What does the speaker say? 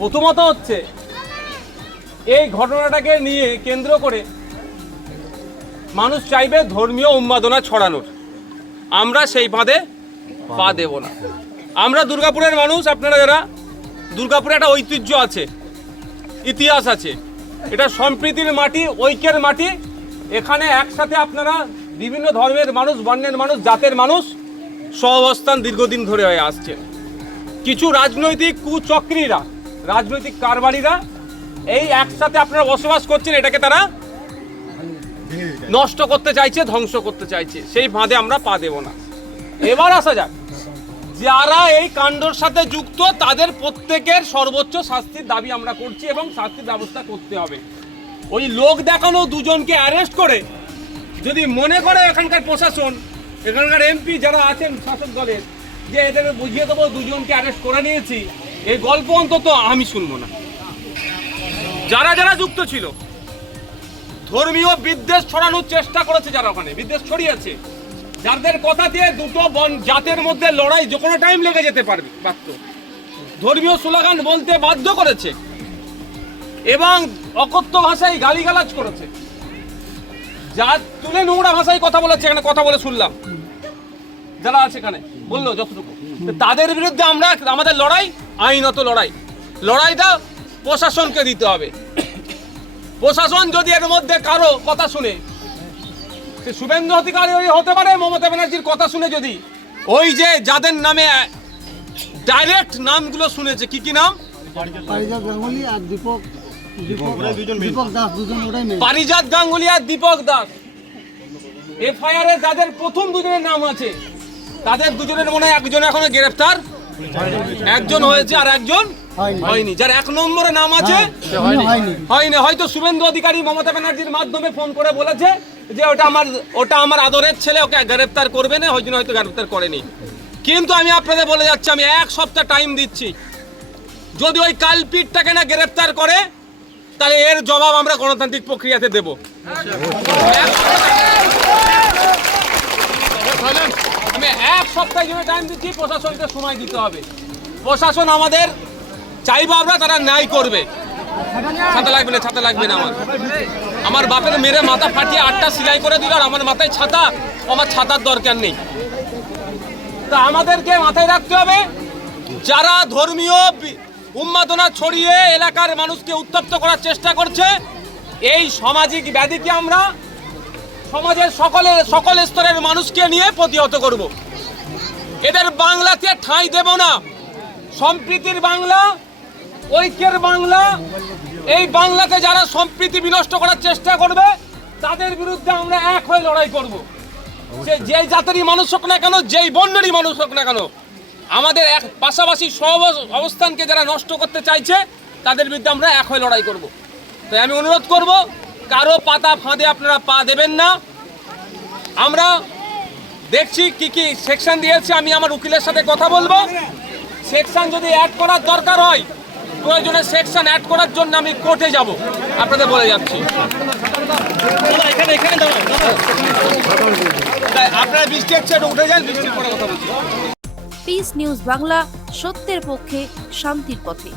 প্রথমত হচ্ছে এই ঘটনাটাকে নিয়ে কেন্দ্র করে মানুষ চাইবে ধর্মীয় উন্মাদনা ছড়ানোর। আমরা সেই ফাঁদে পা দেব না। আমরা দুর্গাপুরের মানুষ, আপনারা যারা, দুর্গাপুরে একটা ঐতিহ্য আছে, ইতিহাস আছে, এটা সম্প্রীতির মাটি, ঐক্যের মাটি। এখানে একসাথে আপনারা বিভিন্ন ধর্মের মানুষ, বর্ণের মানুষ, জাতের মানুষ সহাবস্থান দীর্ঘদিন ধরে হয়ে আসছে। কিছু রাজনৈতিক কুচক্রীরা, রাজনৈতিক কারবারিরা এই একসাথে আপনারা বসবাস করছেন, এটাকে তারা নষ্ট করতে চাইছে, ধ্বংস করতে চাইছে। সেই ফাঁদে আমরা পা দেব না। এবার আসা যাক, যারা এই কাণ্ডর সাথে যুক্ত তাদের প্রত্যেকের সর্বোচ্চ শাস্তির দাবি আমরা করছি এবং শাস্তির ব্যবস্থা করতে হবে। ওই লোক দেখানো দুজনকে অ্যারেস্ট করে যদি মনে করে এখানকার প্রশাসন, এখানকার এমপি যারা আছেন শাসক দলের, যে এদের বুঝিয়ে দেবো দুজনকে অ্যারেস্ট করে নিয়েছি, এই গল্প অন্তত আমি শুনবো না। যারা যারা যুক্ত ছিল, ধর্মীয় বিদ্বেষ ছড়ানোর চেষ্টা করেছে, যারা ওখানে বিদ্বেষ ছড়িয়েছে, যাদের কথা দিয়ে দুটো জাতের মধ্যে লড়াই যে কোনো টাইম লেগে যেতে পারত, ধর্মীয় স্লোগান বলতে বাধ্য করেছে এবং অকথ্য ভাষায় গালিগালাজ করেছে, যা তুলে নোংরা ভাষায় কথা বলেছে, এখানে কথা বলে শুনলাম যারা আছে এখানে বললো যতটুকু, তাদের বিরুদ্ধে আমরা আমাদের লড়াই আইনত লড়াই। লড়াইটা প্রশাসনকে দিতে হবে। প্রশাসন যদি এর মধ্যে কারো কথা শুনে, সে শুভেন্দু অধিকারী হতে পারে, মমতা ব্যানার্জির কথা শুনে যদি ওই যে যাদের নামে ডাইরেক্ট নামগুলো শুনেছে, কি কি নাম, পারিজাত গাঙ্গুলি আর দীপক দাস, পারিজাত গাঙ্গুলি আর দীপক দাস, এফআইআর এ যাদের প্রথম দুজনের নাম আছে, তাদের দুজনের মনে হয় একজন এখনো গ্রেফতার, একজন হয়েছে আর একজন হয়নি। যার এক নম্বরে নাম আছে হয়নি। হয়তো শুভেন্দু অধিকারী মমতা ব্যানার্জির মাধ্যমে ফোন করে বলেছে যে ওটা আমার আদরের ছেলে, ওকে গ্রেফতার করবে না, হয়তো গ্রেফতার করেনি। কিন্তু আমি আপনাদের বলে যাচ্ছি, আমি এক সপ্তাহ টাইম দিচ্ছি, যদি ওই কালপিটটাকে না গ্রেফতার করে, তাহলে এর জবাব আমরা গণতান্ত্রিক প্রক্রিয়াতে দেব। আমি এক সপ্তাহের জন্য টাইম দিচ্ছি, প্রশাসনকে সময় দিতে হবে। প্রশাসন আমাদের চাইবো আমরা, তারা ন্যায় করবে। ছাতা লাগবে না, আমার বাপের মেরে মাথা ফাটিয়ে 8টা সেলাই করে দিল, আর আমার মাথায় ছাতা, আমার ছাতার দরকার নেই। তা আমাদেরকে মাথায় রাখতে হবে, যারা ধর্মীয় উন্মাদনা ছড়িয়ে এলাকার মানুষকে উত্তপ্ত করার চেষ্টা করছে, এই সামাজিক ব্যাধিকে আমরা সমাজের সকল স্তরের মানুষকে নিয়ে প্রতিহত করব। এদের বাংলাতে ঠাঁই দেব না। সম্প্রীতির বাংলা, ঐক্যের বাংলা, এই বাংলাতে যারা সম্প্রীতি বিনষ্ট করার চেষ্টা করবে, তাদের বিরুদ্ধে আমরা এক হয়ে লড়াই করব। সে যেই জাতেরই মানুষ হোক না কেন, যেই বর্ণেরই মানুষ হোক না কেন, আমাদের এক পাশাপাশি সব অবস্থানকে যারা নষ্ট করতে চাইছে, তাদের বিরুদ্ধে আমরা এক হয়ে লড়াই করব। তাই আমি অনুরোধ করব, কারো পাতা ফাঁদে আপনারা পা দেবেন না। আমরা দেখছি কি কি সেকশন দিয়েছে, আমি আমার উকিলের সাথে কথা বলবো। সেকশন যদি অ্যাড করার দরকার হয়, প্রয়োজনে সেকশন অ্যাড করার জন্য আমি কোর্টে যাব, আপনাদের বলে যাচ্ছি। আপনারা বৃষ্টি হচ্ছে, উঠে যান, বৃষ্টির পরে কথা বলছি। পিস নিউজ বাংলা, সত্যের পক্ষে, শান্তির পথে।